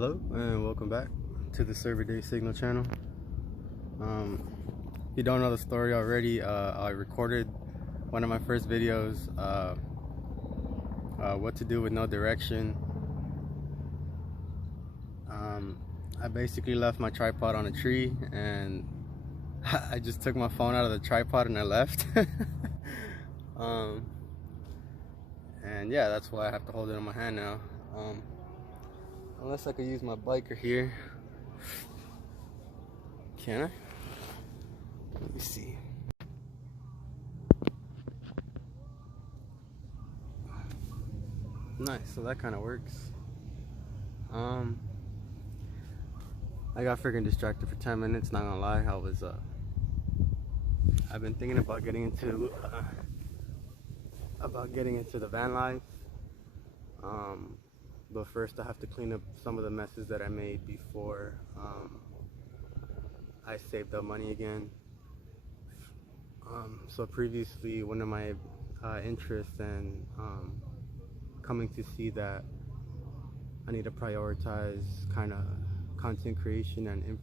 Hello and welcome back to the Server Day Signal channel. If you don't know the story already, I recorded one of my first videos, what to do with no direction. I basically left my tripod on a tree and I just took my phone out of the tripod and I left. And yeah, that's why I have to hold it in my hand now. Unless I could use my biker here. Can I? Let me see. Nice, so that kind of works. I got freaking distracted for 10 minutes, not gonna lie. I've been thinking about getting into the van life. But first I have to clean up some of the messes that I made before I saved up money again. So previously, one of my interests and coming to see that I need to prioritize kind of content creation and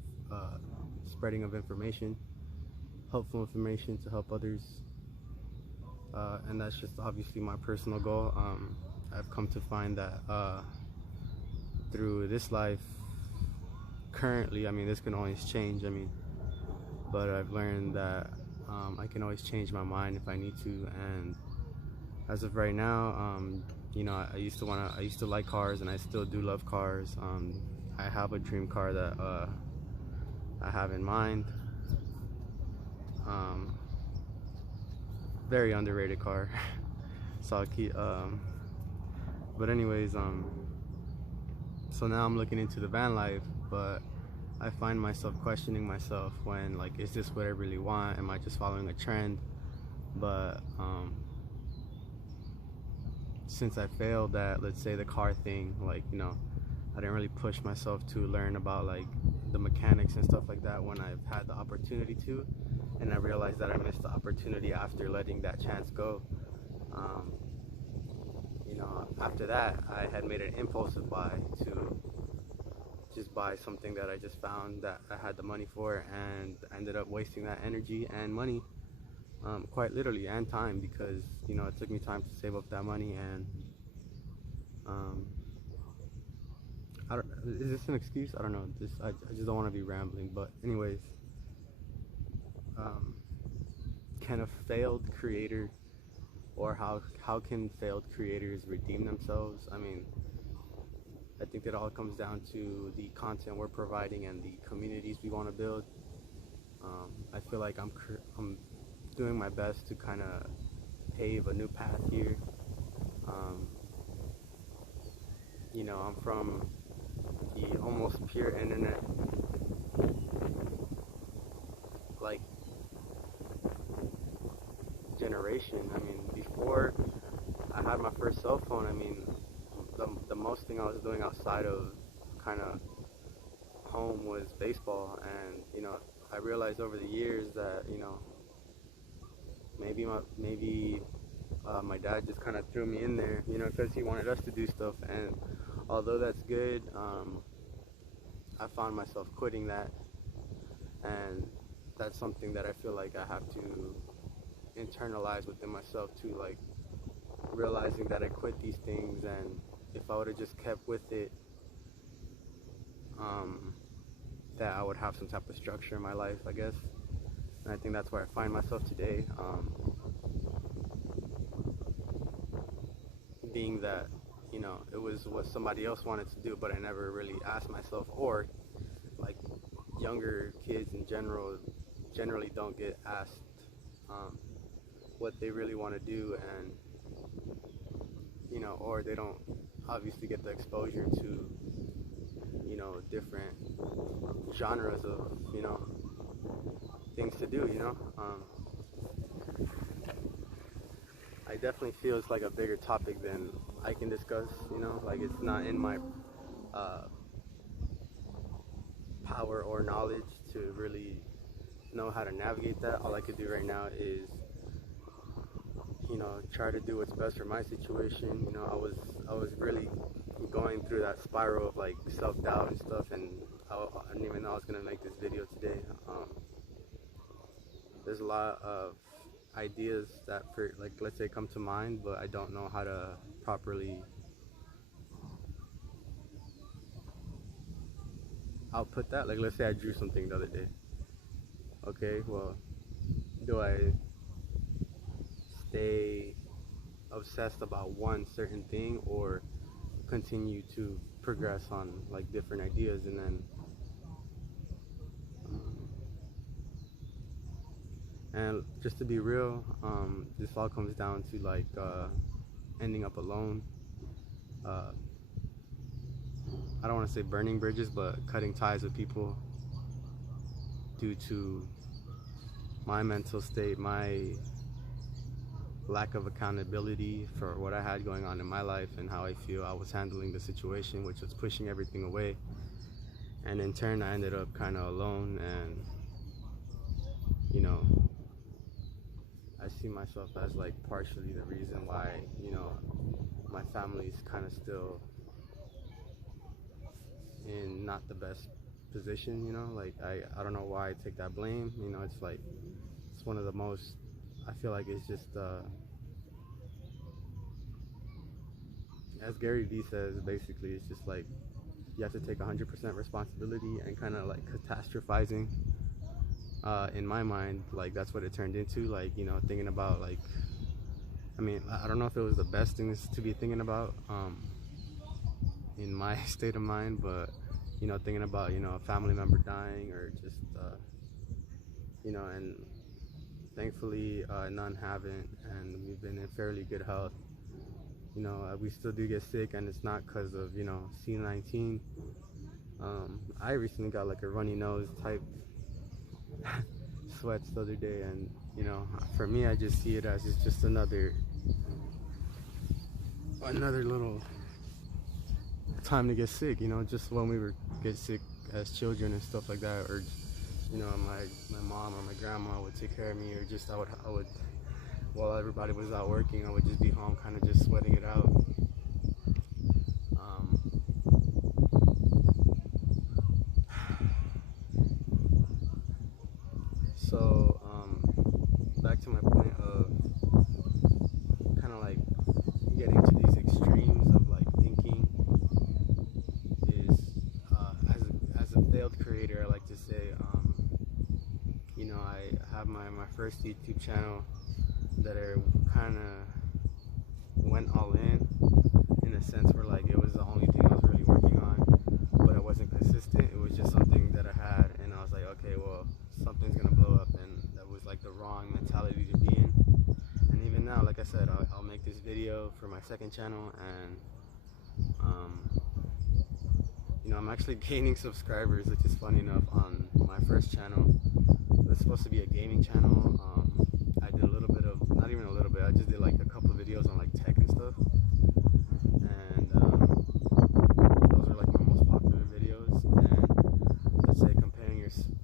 spreading of information, helpful information to help others, and that's just obviously my personal goal. I've come to find that through this life currently, I mean, this can always change, but I've learned that I can always change my mind if I need to. And as of right now, you know, I used to like cars, and I still do love cars. I have a dream car that I have in mind. Very underrated car. So I'll keep, but anyways, so now I'm looking into the van life, but I find myself questioning myself when, like, is this what I really want? Am I just following a trend? But since I failed at, let's say, the car thing, like, you know, I didn't really push myself to learn about like the mechanics and stuff like that when I've had the opportunity to, and I realized that I missed the opportunity after letting that chance go. You know, after that, I had made an impulsive buy to just buy something that I just found that I had the money for, and I ended up wasting that energy and money, quite literally, and time, because, you know, it took me time to save up that money. And I don't, is this an excuse? I don't know. I just don't want to be rambling. But anyways, can a failed creator, or how can failed creators redeem themselves? I mean, I think it all comes down to the content we're providing and the communities we want to build. I feel like I'm doing my best to kind of pave a new path here. You know, I'm from the almost pure internet, like, generation. I mean, before I had my first cell phone, I mean, the most thing I was doing outside of kind of home was baseball. And, you know, I realized over the years that, you know, maybe my dad just kind of threw me in there, you know, because he wanted us to do stuff. And although that's good, I found myself quitting that, and that's something that I feel like I have to internalize within myself too, like realizing that I quit these things, and if I would have just kept with it, that I would have some type of structure in my life, I guess. And I think that's where I find myself today, being that, you know, it was what somebody else wanted to do, but I never really asked myself, or like younger kids in generally don't get asked what they really want to do, and, you know, or they don't obviously get the exposure to, you know, different genres of, you know, things to do, you know. I definitely feel it's like a bigger topic than I can discuss, you know, like it's not in my power or knowledge to really know how to navigate that. All I could do right now is, you know, try to do what's best for my situation. You know, I was really going through that spiral of like self-doubt and stuff, and I didn't even know I was gonna make this video today. There's a lot of ideas that, for like, let's say, come to mind, but I don't know how to properly output that. Like, let's say I drew something the other day. Okay, well, do I stay obsessed about one certain thing, or continue to progress on like different ideas? And then and just to be real, this all comes down to like ending up alone. I don't want to say burning bridges, but cutting ties with people due to my mental state, my lack of accountability for what I had going on in my life and how I feel I was handling the situation, which was pushing everything away. And in turn, I ended up kind of alone, and you know, I see myself as like partially the reason why, you know, my family's kind of still in not the best position, you know. Like I don't know why I take that blame, you know. It's like, it's one of the most, I feel like it's just as GaryVee says, basically it's just like you have to take 100% responsibility, and kind of like catastrophizing, in my mind, like that's what it turned into. Like, you know, thinking about like, I mean, I don't know if it was the best things to be thinking about in my state of mind, but you know, thinking about, you know, a family member dying, or just you know, and thankfully none haven't, and we've been in fairly good health. You know, we still do get sick, and it's not because of, you know, C19. I recently got like a runny nose type sweats the other day, and you know, for me, I just see it as it's just another little time to get sick, you know, just when we were get sick as children and stuff like that, or you know, my mom or my grandma would take care of me, or just I would while everybody was out working, I would just be home kind of just sweating it out. So back to my point of kind of like getting to these extremes of like thinking is, as a failed creator, I like to say, you know, I have my first YouTube channel that I kind of went all in a sense where like it was the only thing I was really working on, but I wasn't consistent. It was just something that I had, and I was like, okay, well, something's gonna blow up, and that was like the wrong mentality to be in. And even now, like I said, I'll make this video for my second channel, and you know, I'm actually gaining subscribers, which is funny enough. On my first channel, it was supposed to be a gaming channel. I did a little bit of, not even a little bit, I just did like a couple of videos on like tech and stuff, and those are like my most popular videos. And let's say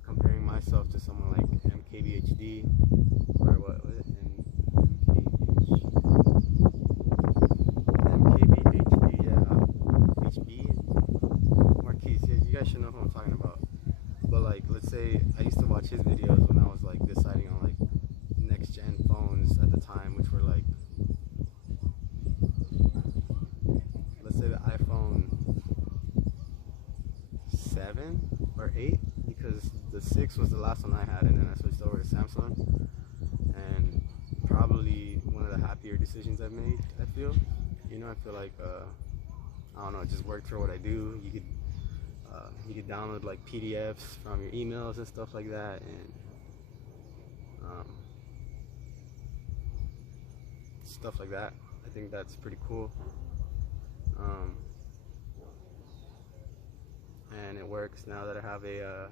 comparing myself to someone like MKBHD, or what was it, MKBHD, yeah, HB, Marquise, yeah, you guys should know who I'm talking about. But like, let's say I used to watch his videos when I was like deciding on like next gen phones at the time, which were like, let's say the iPhone 7 or 8, because the 6 was the last one I had, and then I switched over to Samsung. And probably one of the happier decisions I've made, I feel. You know, I feel like I don't know, it just worked for what I do. You could download like PDFs from your emails and stuff like that, and stuff like that. I think that's pretty cool. And it works now that I have a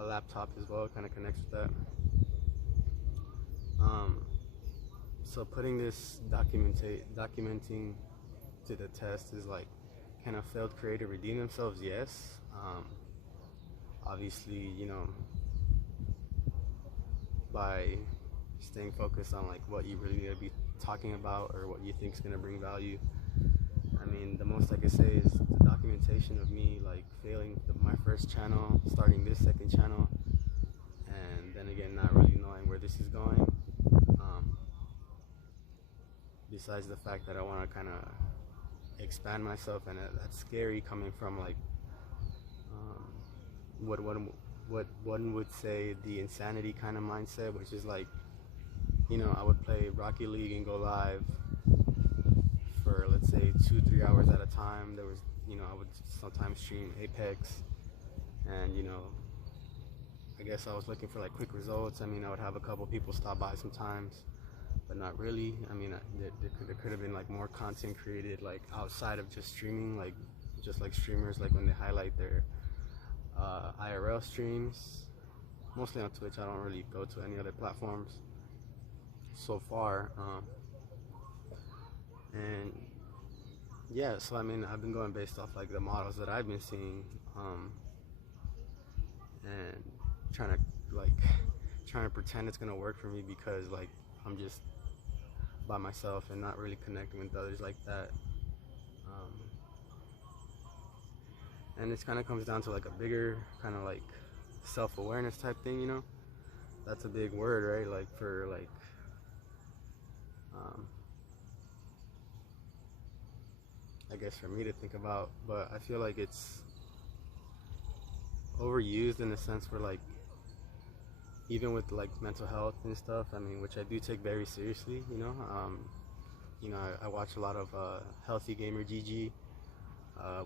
laptop as well. It kind of connects with that. So putting this documenting to the test is like, can a failed creator redeem themselves? Yes. Obviously, you know, by staying focused on like what you really need to be talking about or what you think is going to bring value. I mean, the most I could say is the documentation of me like failing my first channel, starting this second channel, and then again not really knowing where this is going. Besides the fact that I want to kind of expand myself, and that's scary coming from like what one would say the insanity kind of mindset, which is like, you know, I would play Rocket League and go live for, let's say, 2-3 hours at a time. There was, you know, I would sometimes stream Apex, and, you know, I guess I was looking for like quick results. I mean, I would have a couple people stop by sometimes, but not really. I mean, there could have been like more content created like outside of just streaming, like just like streamers, like when they highlight their IRL streams, mostly on Twitch. I don't really go to any other platforms so far, and yeah, so I mean, I've been going based off like the models that I've been seeing, and trying to pretend it's gonna work for me, because like I'm just by myself and not really connecting with others like that. And it kind of comes down to like a bigger kind of like self-awareness type thing, you know. That's a big word, right? Like for like I guess for me to think about, but I feel like it's overused in the sense where like even with like mental health and stuff, I mean, which I do take very seriously, you know. I watch a lot of Healthy Gamer GG,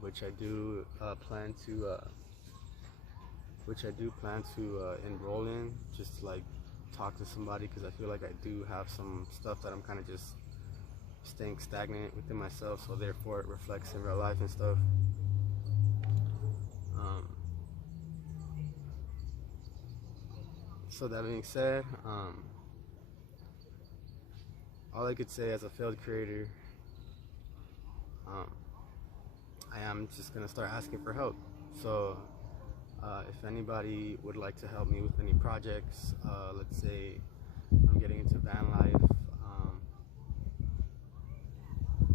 which I do plan to enroll in, just to like talk to somebody, because I feel like I do have some stuff that I'm kind of just staying stagnant within myself, so therefore it reflects in real life and stuff. So that being said, all I could say as a failed creator, I am just gonna start asking for help. So if anybody would like to help me with any projects, let's say I'm getting into van life,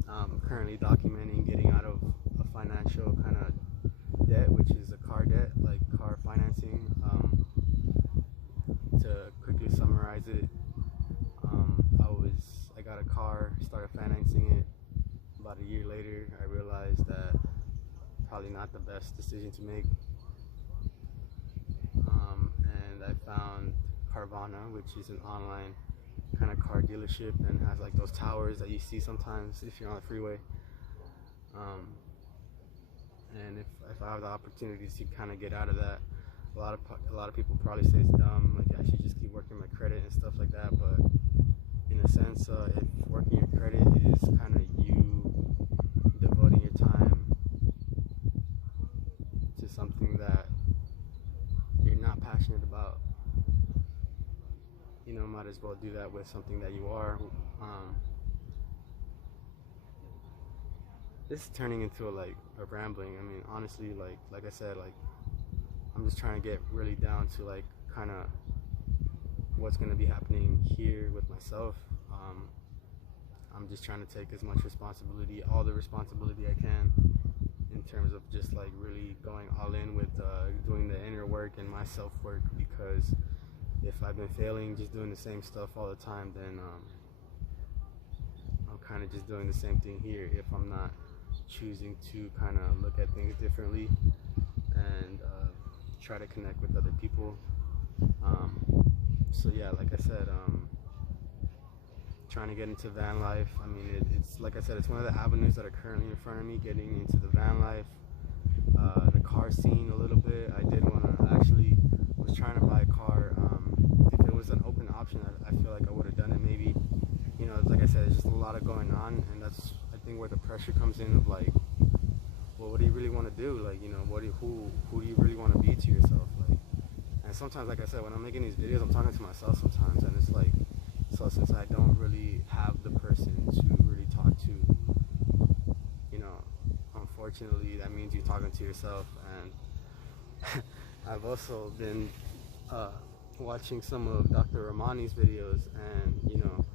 I'm currently documenting getting out of a financial kind of debt, which is a car debt, like car financing. To quickly summarize it, I got a car, started financing it. About a year later, I realized that probably not the best decision to make. And I found Carvana, which is an online kind of car dealership and has like those towers that you see sometimes if you're on the freeway. And if I have the opportunity to kind of get out of that, a lot of people probably say it's dumb, like I should just keep working my credit and stuff like that. But in a sense, if working your credit is kind of you devoting your time to something that you're not passionate about, you know, might as well do that with something that you are. This is turning into a rambling. I mean, honestly, like I said, like I'm just trying to get really down to like kind of what's going to be happening here with myself. I'm just trying to take as much responsibility, all the responsibility I can, in terms of just like really going all in with doing the inner work and my self-work, because if I've been failing just doing the same stuff all the time, then I'm kind of just doing the same thing here if I'm not choosing to kind of look at things differently and try to connect with other people. So yeah, like I said, trying to get into van life. I mean, it's like I said, it's one of the avenues that are currently in front of me, getting into the van life, the car scene a little bit. I did want to actually was trying to buy a car. If it was an open option, I feel like I would have done it. Maybe, you know, like I said, there's just a lot of going on, and that's I think where the pressure comes in of like, well, what do you really want to do? Like, you know, who do you really want to be to yourself? Like, and sometimes, like I said, when I'm making these videos, I'm talking to myself sometimes, and it's like, so since I don't really have the person to really talk to, you know, unfortunately, that means you're talking to yourself. And I've also been watching some of Dr. Ramani's videos, and you know,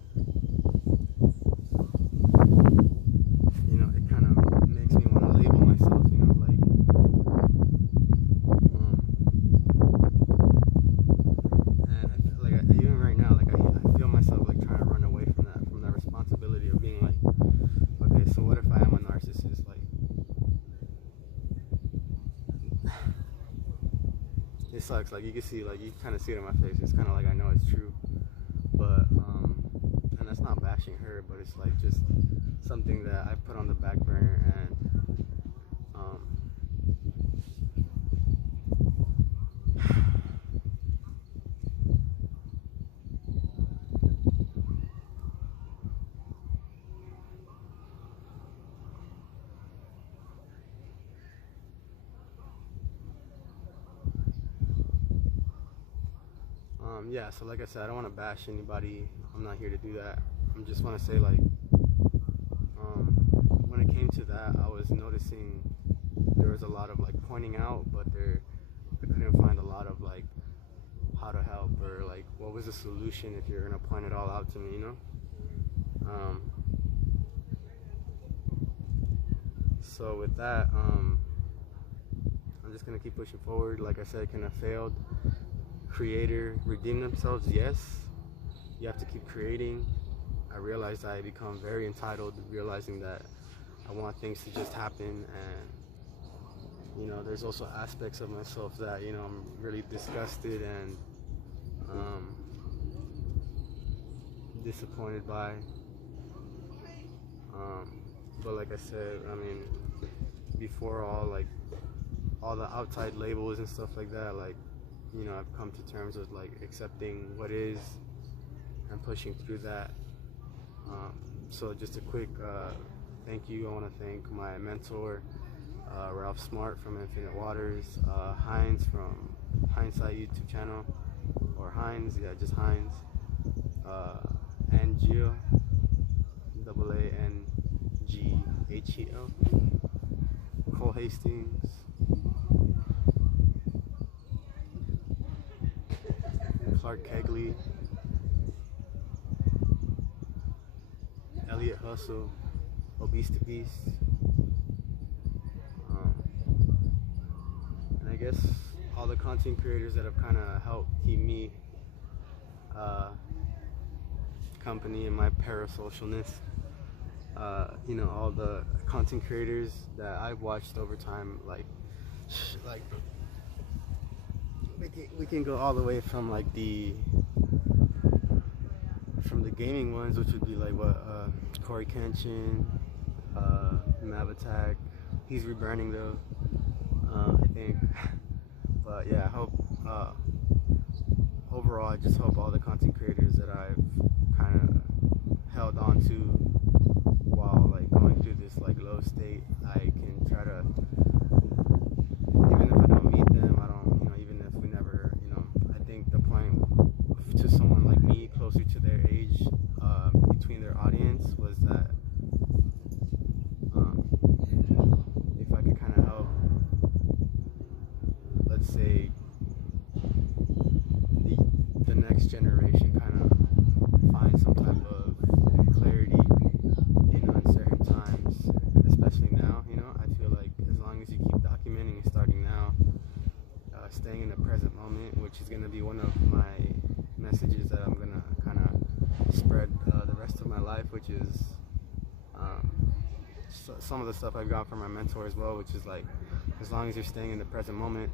it sucks. Like you can see, like you kind of see it in my face. It's kind of like I know it's true, but and that's not bashing her, but it's like just something that I put on the back burner, and yeah. So like I said, I don't want to bash anybody. I'm not here to do that. I just want to say, like, when it came to that, I was noticing there was a lot of like pointing out, but I couldn't find a lot of like how to help, or like what was the solution if you're gonna point it all out to me, you know. So with that, I'm just gonna keep pushing forward. Like I said, can a failed creator redeem themselves? Yes. You have to keep creating. I realized I become very entitled, realizing that I want things to just happen, and you know, there's also aspects of myself that, you know, I'm really disgusted and disappointed by. But like I said, I mean, before all the outside labels and stuff like that, like, you know, I've come to terms with like accepting what is and pushing through that. So just a quick thank you. I want to thank my mentor, Ralph Smart from Infinite Waters, Heinz from Hindsight YouTube channel, or Heinz, yeah, just Heinz, and Gio, AANGHEL, Cole Hastings, Clark Kegley, Elliot Hustle, Obese to Beast, and I guess all the content creators that have kind of helped keep me company in my parasocialness. You know, all the content creators that I've watched over time, like we can go all the way from like the gaming ones, which would be like Corey Kenshin, Mav Attack. He's rebranding though, I think. But yeah, I hope overall, I just hope all the content creators that I've kind of held on to while like going through this like low state, I can try to, even if I don't meet them, I don't, you know, even if we never, you know, I think the point to someone like me closer to their age, between their audience, was that if I could kind of help, let's say, the next generation kind of find some type of clarity in uncertain times, especially now, you know, I feel like as long as you keep documenting and starting now, staying in the present moment, which is going to be one of my messages that I'm going to kind of spread the rest of my life, which is some of the stuff I've got from my mentor as well, which is like, as long as you're staying in the present moment,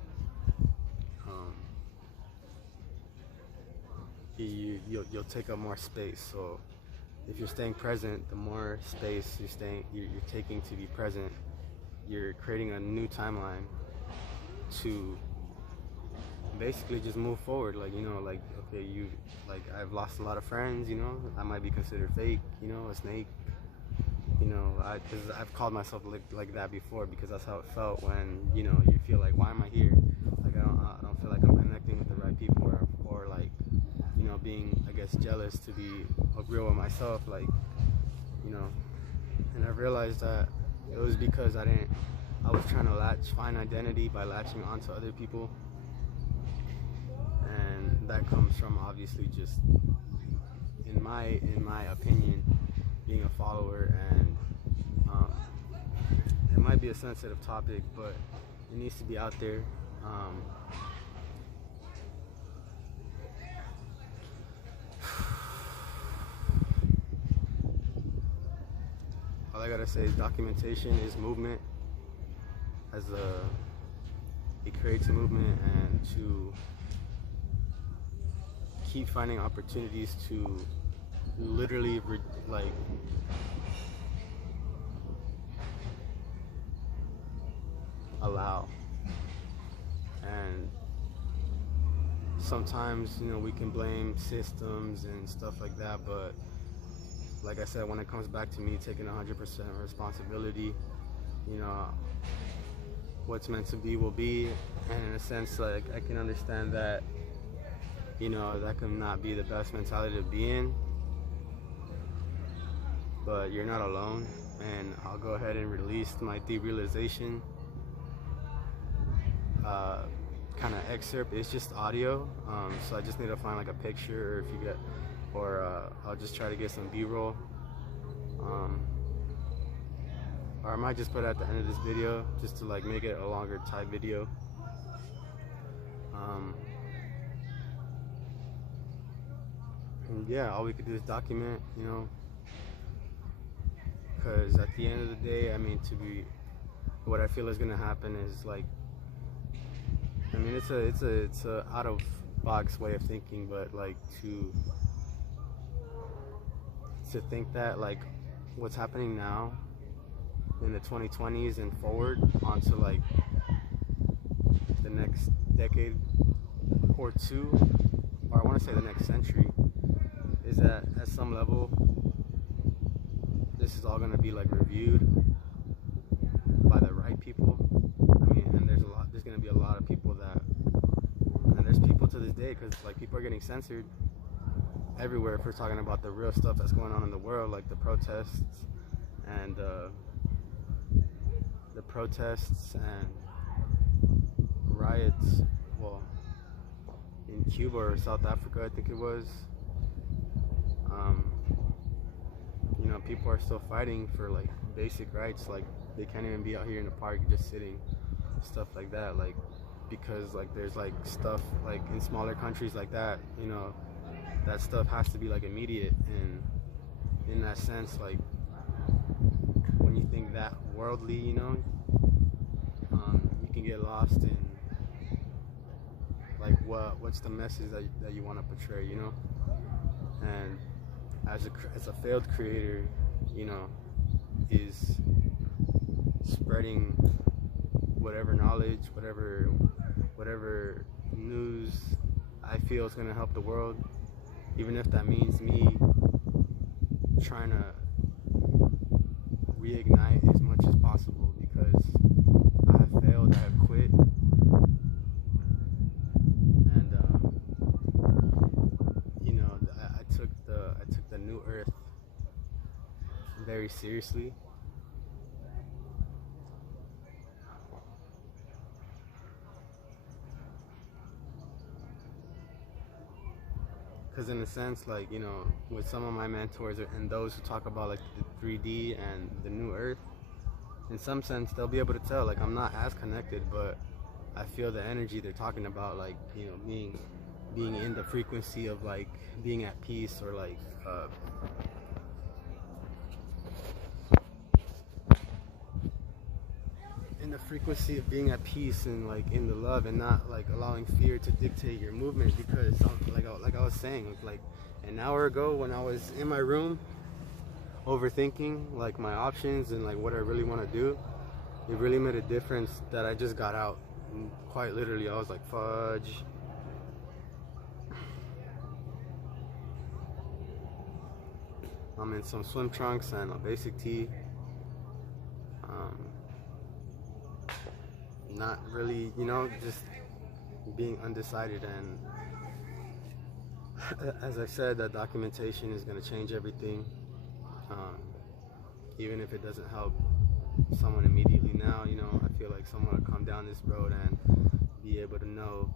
you'll take up more space. So if you're staying present, the more space you're taking to be present, you're creating a new timeline to basically just move forward. Like, you know, like, okay, I've lost a lot of friends, you know, I might be considered fake, you know, a snake, you know, I've called myself like that before, because that's how it felt when, you know, you feel like, why am I here? Like, I don't feel like I'm connecting with the right people, or like, you know, being, I guess, jealous to be real with myself, like, you know. And I realized that it was because I was trying to find identity by latching onto other people, and that comes from, obviously, just in my opinion, being a follower. And it might be a sensitive topic, but it needs to be out there. All I gotta say is documentation is movement. As it creates a movement, and to keep finding opportunities to literally like allow. And sometimes, you know, we can blame systems and stuff like that, but like I said, when it comes back to me taking 100% responsibility, you know, what's meant to be will be. And in a sense, like, I can understand that, you know, that can not be the best mentality to be in, but you're not alone. And I'll go ahead and release my derealization kind of excerpt. It's just audio, so I just need to find like a picture, or if you get, or I'll just try to get some B-roll, or I might just put it at the end of this video just to like make it a longer type video. And yeah, all we could do is document, you know, because at the end of the day, I mean, what I feel is gonna happen is like, I mean, it's a out of box way of thinking, but like to think that like what's happening now in the 2020s and forward onto like the next decade or two, or I want to say the next century, is that at some level this is all going to be like reviewed by the right people. I mean, and there's going to be a lot of people that, and there's people to this day, because like people are getting censored everywhere if we're talking about the real stuff that's going on in the world, like the protests and riots, well, in Cuba or South Africa, I think it was. You know, people are still fighting for like basic rights, like they can't even be out here in the park just sitting, stuff like that, like because like there's like stuff like in smaller countries like that, you know, that stuff has to be like immediate. And in that sense, like when you think that worldly, you know, you can get lost in like what's the message that you want to portray, you know. And as a failed creator, you know, is spreading whatever knowledge, whatever news I feel is going to help the world, even if that means me trying to reignite as much as possible, because I have failed, I have quit, and you know, I took the new earth very seriously. Because in a sense, like, you know, with some of my mentors and those who talk about like the 3D and the new earth, in some sense they'll be able to tell like I'm not as connected, but I feel the energy they're talking about, like, you know, being in the frequency of like being at peace, or like in the frequency of being at peace, and like in the love, and not like allowing fear to dictate your movement. Because like I was saying, like an hour ago when I was in my room overthinking like my options and like what I really want to do, it really made a difference that I just got out. And quite literally, I was like, fudge. I'm in some swim trunks and a basic tee. Not really, you know, just being undecided. And as I said, that documentation is going to change everything, even if it doesn't help someone immediately now. You know, I feel like someone will come down this road and be able to know,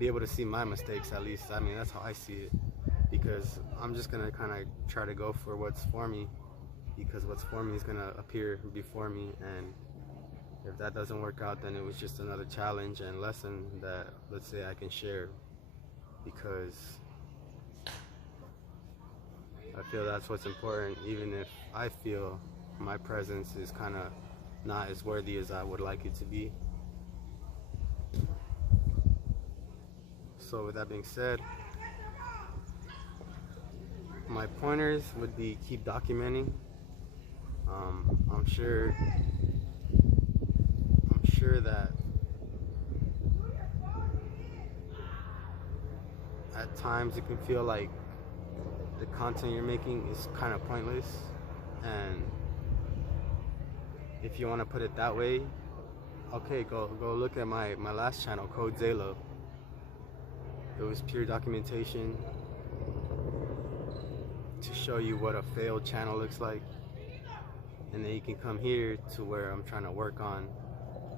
be able to see my mistakes, at least. I mean, that's how I see it, because I'm just going to kind of try to go for what's for me, because what's for me is going to appear before me. And if that doesn't work out, then it was just another challenge and lesson that, let's say, I can share, because I feel that's what's important, even if I feel my presence is kind of not as worthy as I would like it to be. So with that being said, my pointers would be keep documenting. I'm sure that at times it can feel like the content you're making is kind of pointless, and if you want to put it that way, okay, go look at my last channel, Code Zalo. It was pure documentation to show you what a failed channel looks like, and then you can come here to where I'm trying to work on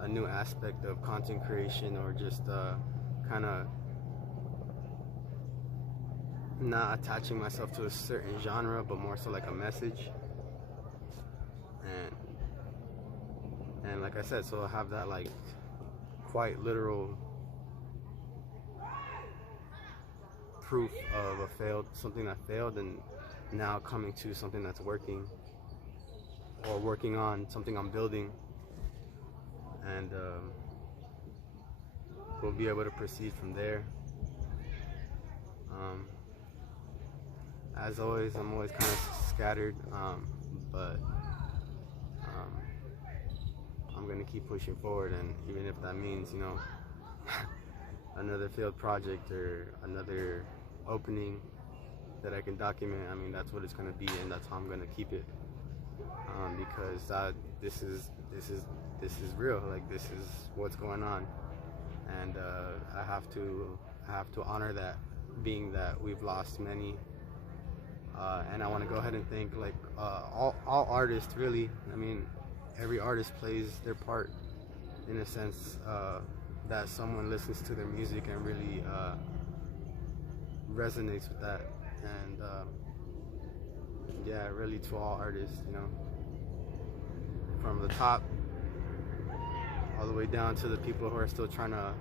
a new aspect of content creation, or just kind of not attaching myself to a certain genre, but more so like a message. And like I said, so I have that like quite literal proof of something that failed, and now coming to something that's working, or working on something I'm building, and we'll be able to proceed from there. As always, I'm always kind of scattered, but I'm gonna keep pushing forward, and even if that means, you know, another failed project or another opening that I can document, I mean, that's what it's gonna be, and that's how I'm gonna keep it, because this is real. Like, this is what's going on, and I have to honor that, being that we've lost many, and I want to go ahead and thank like all artists, really. I mean, every artist plays their part in a sense, that someone listens to their music and really resonates with that, and yeah, really, to all artists, you know, from the top all the way down to the people who are still trying to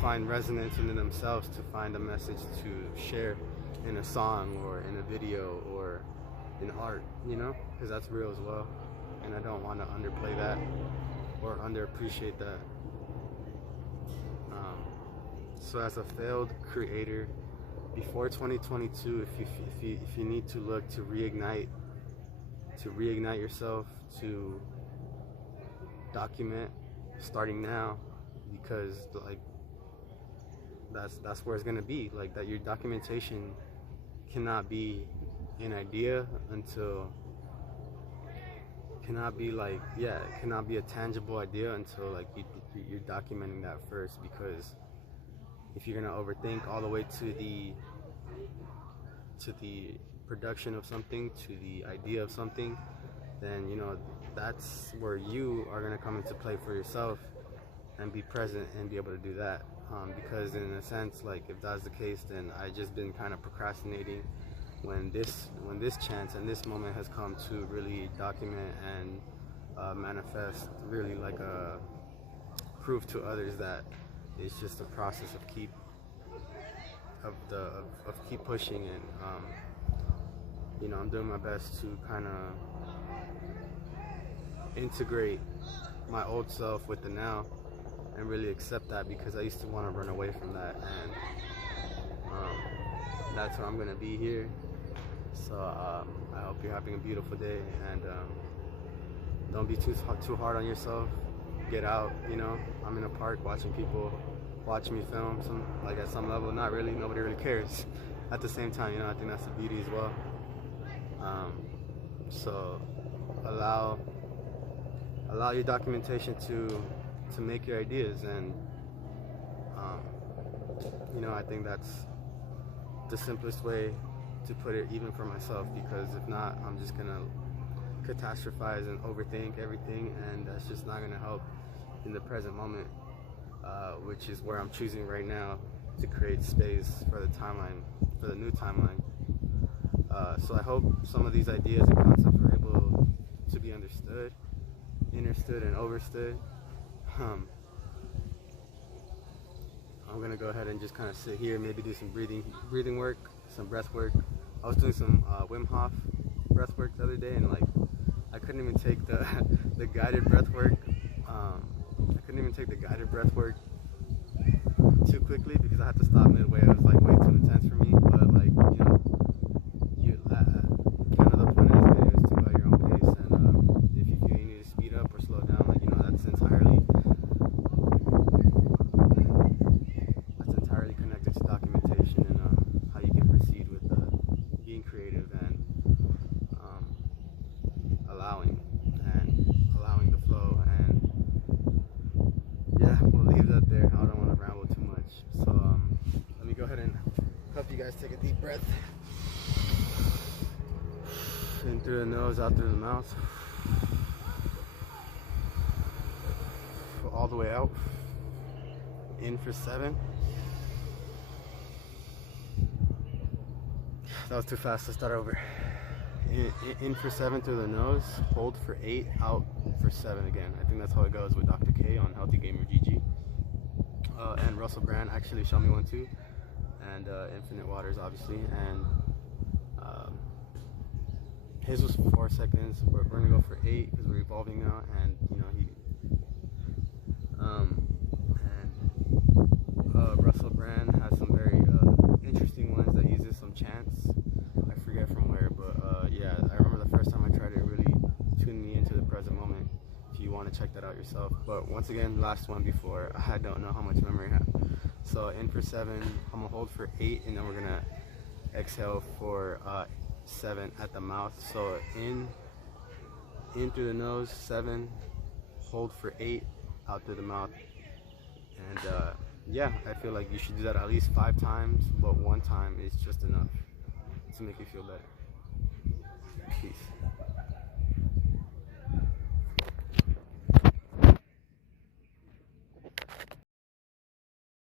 find resonance in themselves, to find a message to share in a song or in a video or in art, you know, because that's real as well, and I don't want to underplay that or underappreciate that. So as a failed creator, before 2022, if you need to look to reignite yourself, to document, starting now, because like that's where it's gonna be. Like, that your documentation cannot be an idea until cannot be like, yeah, it cannot be a tangible idea until like you're documenting that first, because if you're gonna overthink all the way to the production of something, to the idea of something, then, you know, that's where you are gonna come into play for yourself and be present and be able to do that. Because in a sense, like, if that's the case, then I just been kind of procrastinating when this chance and this moment has come to really document and manifest, really like a proof to others that it's just a process of keep pushing, and you know, I'm doing my best to kind of integrate my old self with the now and really accept that, because I used to want to run away from that, and that's where I'm gonna be here. So I hope you're having a beautiful day, and don't be too hard on yourself. Get out, you know. I'm in a park watching people watch me film, like at some level, not really, nobody really cares. At the same time, you know, I think that's the beauty as well. So allow your documentation to make your ideas, and you know, I think that's the simplest way to put it, even for myself, because if not, I'm just gonna catastrophize and overthink everything, and that's just not gonna help in the present moment, which is where I'm choosing right now to create space for the new timeline. So I hope some of these ideas and concepts were able to be understood and overstood. I'm gonna go ahead and just kind of sit here, maybe do some breathing work, some breath work. I was doing some Wim Hof breath work the other day, and like, I couldn't even take the the guided breath work. I couldn't even take the guided breath work too quickly because I had to stop midway. It was like way too intense for me. But like you kind of the point of this video is to go at your own pace, and if you feel you need to speed up or slow down, like that's entirely connected to documentation and how you can proceed with being creative and allowing the flow. And yeah, we'll leave that there. I don't want to ramble too much. So let me go ahead and help you guys take a deep breath. In through the nose, out through the mouth. All the way out. In for 7. That was too fast. Let's start over. In for 7 through the nose, hold for 8, out for 7 again. I think that's how it goes with Dr. K on Healthy Gamer GG. And Russell Brand actually showed me one too. And Infinite Waters, obviously. And his was 4 seconds. We're gonna go for 8 because we're evolving now. And Russell Brand has some very interesting ones that uses some chants. I forget from where, but yeah, I remember the first time I tried it, really tuned me into the present moment. If you want to check that out yourself. But once again, last one before, I don't know how much memory I have. So in for 7, I'm gonna hold for 8, and then we're gonna exhale for 7 at the mouth. So in through the nose, 7, hold for 8, out through the mouth. And yeah, I feel like you should do that at least 5 times, but 1 time is just enough to make you feel better.